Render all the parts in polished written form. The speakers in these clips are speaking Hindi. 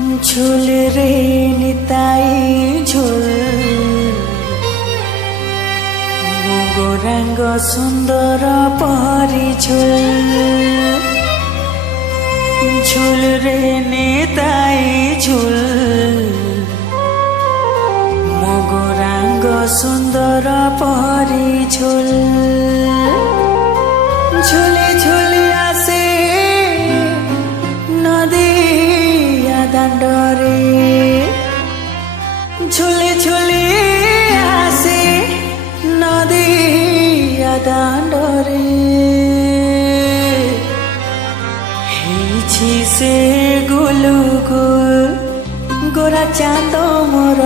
झुल रे निताई झुल गोरांग सुंदर परी झुल झुल रे निताई झुल गोरांग सुंदर परी झुल झुले झुले आसे नदिया दांडरे झुले झुले आसे नदिया दांडरे हेछि से गुलुगुल गोरा चांद मोर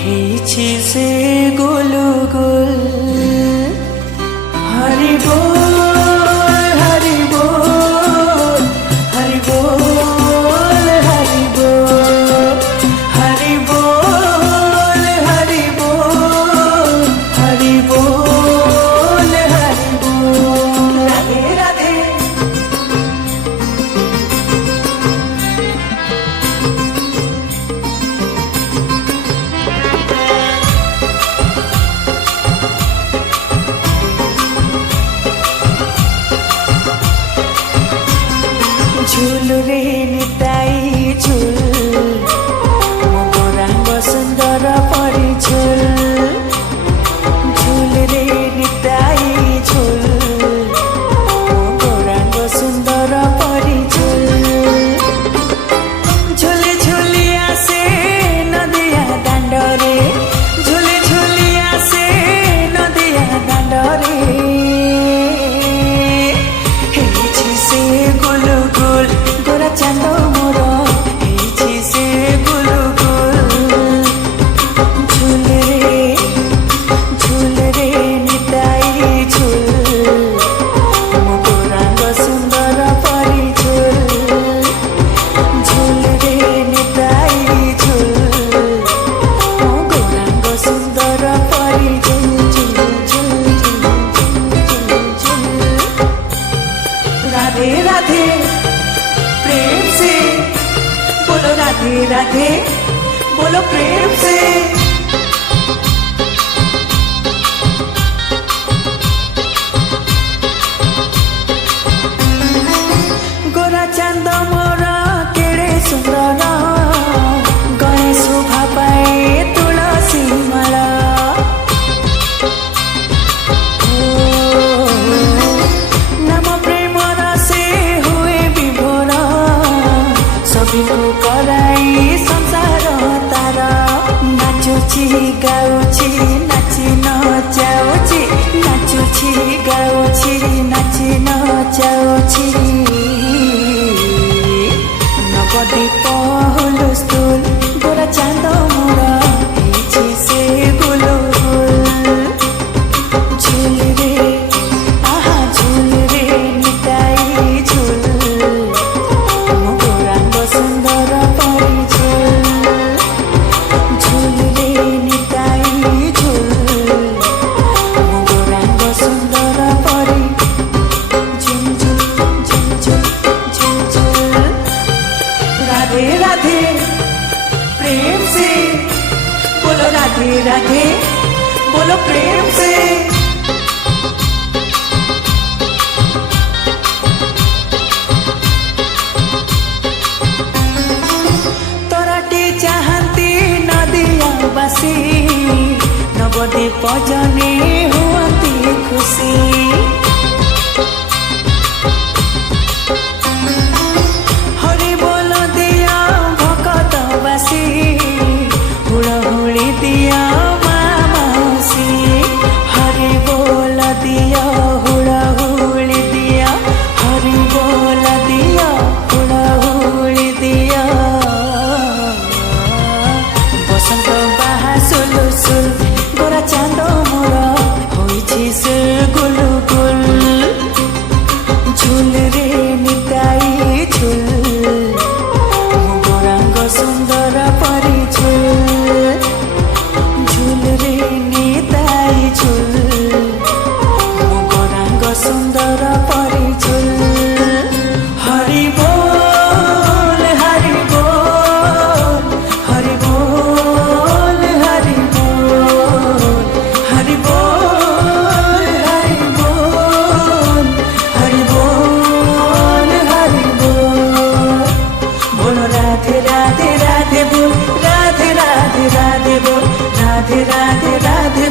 हेछि से गुलुगुल हरि बोल हरि बोल हरि बोल हरि बोल हरि बोल हरि बोल हरि बोल हरि बोल राधे राधे झुल रे निताई झुल गोरांग सुंदर परी झुल झुल रे निताई झुल गोरांग सुंदर परी झुल झुले झुली आसे नदिया दांडरे झुले झुली आसे नदिया दांडरे हेछि से गुलुगुल गोरा चांद मोर हेछि से गुलुगुल झुल रे निताई झुल गोरांग सुंदर परी झुल झुल रे निताई झुल गोरांग सुंदर परी झुल झुल झुल झुल झुल राधे राधे प्रेम से बोलो राधे राधे बोलो प्रेम से गोरा चांद मोर केड़े सुंदर गए शोभा पाए तुलसी माला नाम प्रेम रसे हुए विभोर सबको कराई संसार तार नाचुची गाउची नाची नचाउची नाचुची गाउची नाची नचाउची नवदीप हुलुस्थुल गोरा चांद मोर हेछि से गुलुगुल झुल रे आहा झुल रे निताई झुल गोरांग सुंदर परी झुल झुल रे निताई झुल गोरांग सुंदर परी झुल झुल झुल झुल झुल झुल राधे राधे प्रेम से बोलो राधे राधे बोलो प्रेम से तोराटी चाहती नदिया बासी नवदीप जने हुअती खुशी हरि बोल दिया भकत बासी हुड़हुड़ी दिया मासी हरि बोल दिया हुड़हुड़ी दिया हरि बोल दिया हुड़हुड़ी दिया बसंत बाहा सुलु सुल गोरा चांद मोर राधे राधे